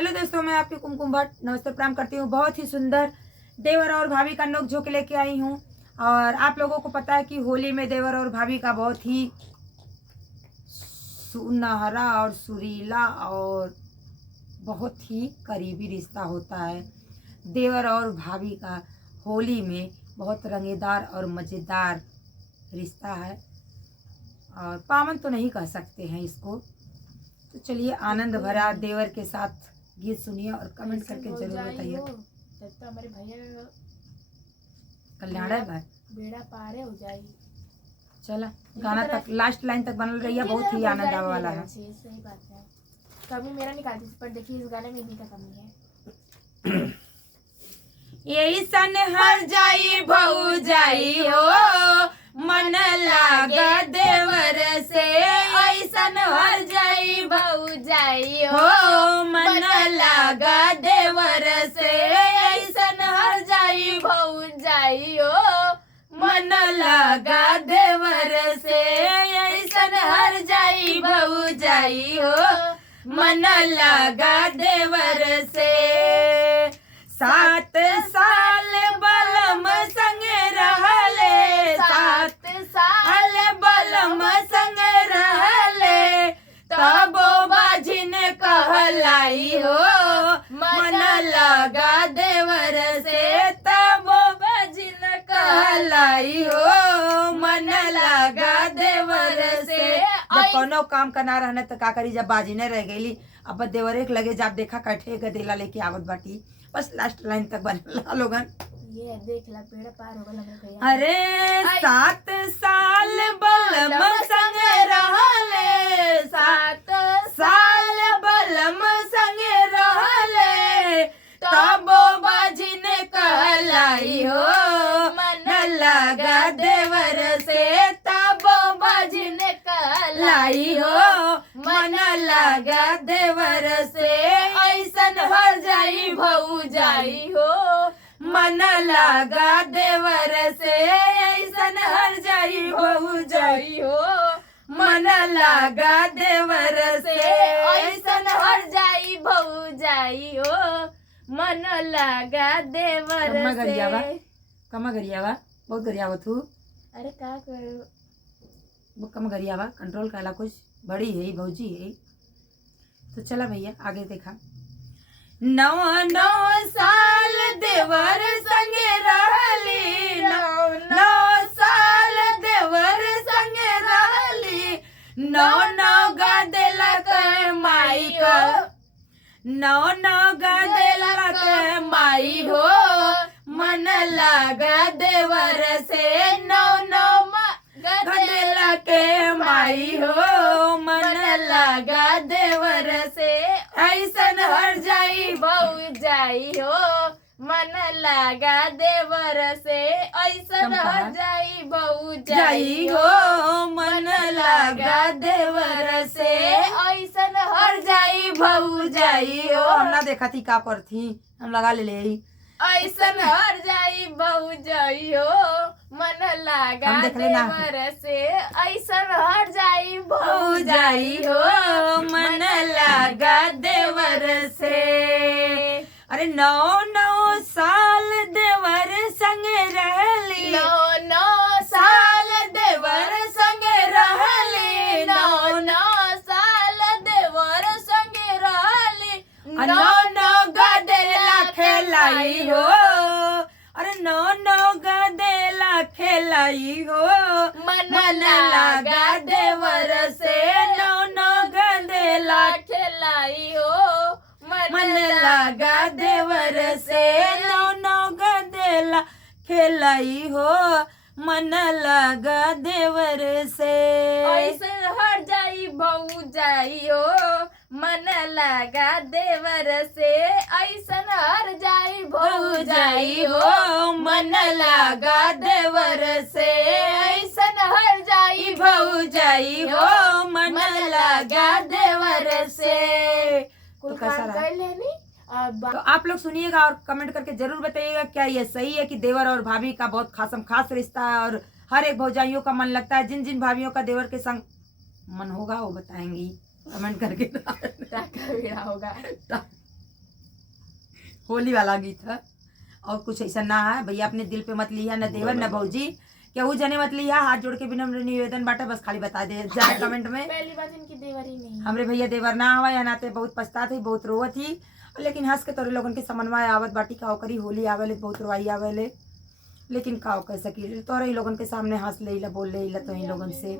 Hello दोस्तों, मैं आपकी कुमकुम भट्ट नमस्ते प्रणाम करती हूँ। बहुत ही सुंदर देवर और भाभी का नोक झोंक लेके आई हूँ। और आप लोगों को पता है कि होली में देवर और भाभी का बहुत ही सुनहरा और सुरीला और बहुत ही करीबी रिश्ता होता है। देवर और भाभी का होली में बहुत रंगेदार और मज़ेदार रिश्ता है और पावन तो नहीं कह सकते हैं इसको। तो चलिए आनंद भरा देवर के साथ गीत सुनिए और कमेंट करके जरूर बताइए। तब तो हमारे भैया कल्याण है भाई, बेड़ा पारे हो जाएगी। चला गाना तक लास्ट लाइन तक बनल रही है, बहुत ही आनंद आने वाला है। सही बात है, कमी मेरा निकालती थी, पर देखिए इस गाने में इन्हीं का कमी है। यही सन हर जाई भऊ जाई हो, मन लागा देवर से। ऐसन हर जाई बहु जाई हो, मन लागा देवर से। ऐसन हर जाई बहु जाई हो, मन लागा देवर से। ऐसन हर जाई भऊ जाई हो, मन लागा देवर से। 7 साल बलम संग रहले, 7 साल बलम संग रहले, तबो बाझिन कहलाई हो, मन लगा देवर से। तबो बाझिन कहलाई हो, मन लगा देवर से। जब कोनो काम करना रहना तो का करी, जब बाजी ने रह गई अब देवरे के लगे जब देखा कठे गदेला लेके आवत बाटी। बस लास्ट लाइन तक बना लोगन। ये देख ला पेड़ पार हो गया। अरे 7 साल बलम संग रहले, 7 साल बलम संग रहले, तबो बाजिन कहलाई हो, मन लगा देवर से। तबो बाजिन कहलाई हो, मन लगा देवर से। ऐसन हर जाई भऊ जाई हो, मन लगा देवर से। ऐसन हर जाई भऊ जाई हो, मन लगा देवर से। ऐसन हर जाई बहु जाई हो, मन लगा देवर से। कमा गरियावा बहुत गरियावा तू। अरे का करो, वो कम गरियावा कंट्रोल करला, कुछ बड़ी है भौजी है। तो चला भैया आगे देखा। 9 साल देवर संग रहली, 9 साल देवर संग रहली, 9 गदेलक माई को, 9 गदेलक माई हो, मन लगा देवर से। 9 गदेलक माई हो, मन लगा देवर से। ऐसन हर जाई बहु जाई हो, मन लगा देवर से। ऐसन हर जाई बहु जाई हो, मन लगा देवर से। ऐसन हर जाई भऊ जाई हो। हम ना देखा थी का पर थी, हम लगा ले। ऐसन हर जाई बहु जाई हो, मन लगा देवर से। ऐसन हर जाई बहु जाई हो, मन लगा देवर से। अरे 9 साल देवर संग रहली, 9 साल देवर संग रहली, 9 साल देवर संग रहली, 9 गदेला खेलाई हो। अरे 9 गदेला खेलाई हो, मन लगा देवर से। 9 गदेला खेलाई हो, मन लगा देवर से। 9 गदेला खेलाई हो, मन लगा देवर से। ऐसन हर जाई बहु जाई हो, मन लगा देवर से। ऐसन हर जाई बहु जाई हो, मन लगा देवर से। ऐसन हर जाई भऊ जाई हो, मन लगा देवर से। तो कैसा कर लेनी। तो आप लोग सुनिएगा और कमेंट करके जरूर बताइएगा क्या ये सही है कि देवर और भाभी का बहुत खास रिश्ता है और हर एक भौजाइयों का मन लगता है। जिन जिन भाभियों का देवर के संग मन होगा वो बताएंगी कमेंट करके। होगा। होली वाला गीत है और कुछ ऐसा ना है भैया, अपने दिल पे मत लिया, न देवर न भौजी, केहू जने मत लिया। हाथ जोड़ के विनम्र निवेदन बाटे, बस खाली बता दे जाए कमेंट में। पहली बात इनकी देवर ही नहीं। हमरे भैया देवर ना आवा या नाते बहुत पछतात थी, बहुत रोवत थी, लेकिन हंस के तोरे लोगन के समन्वय आवत बाटी का करी। होली आवेले बहुत रोवाई आवेले, लेकिन का कह सकी, तोरे ही लोगन के सामने हंस ले बोल ले तो ही लोगन से।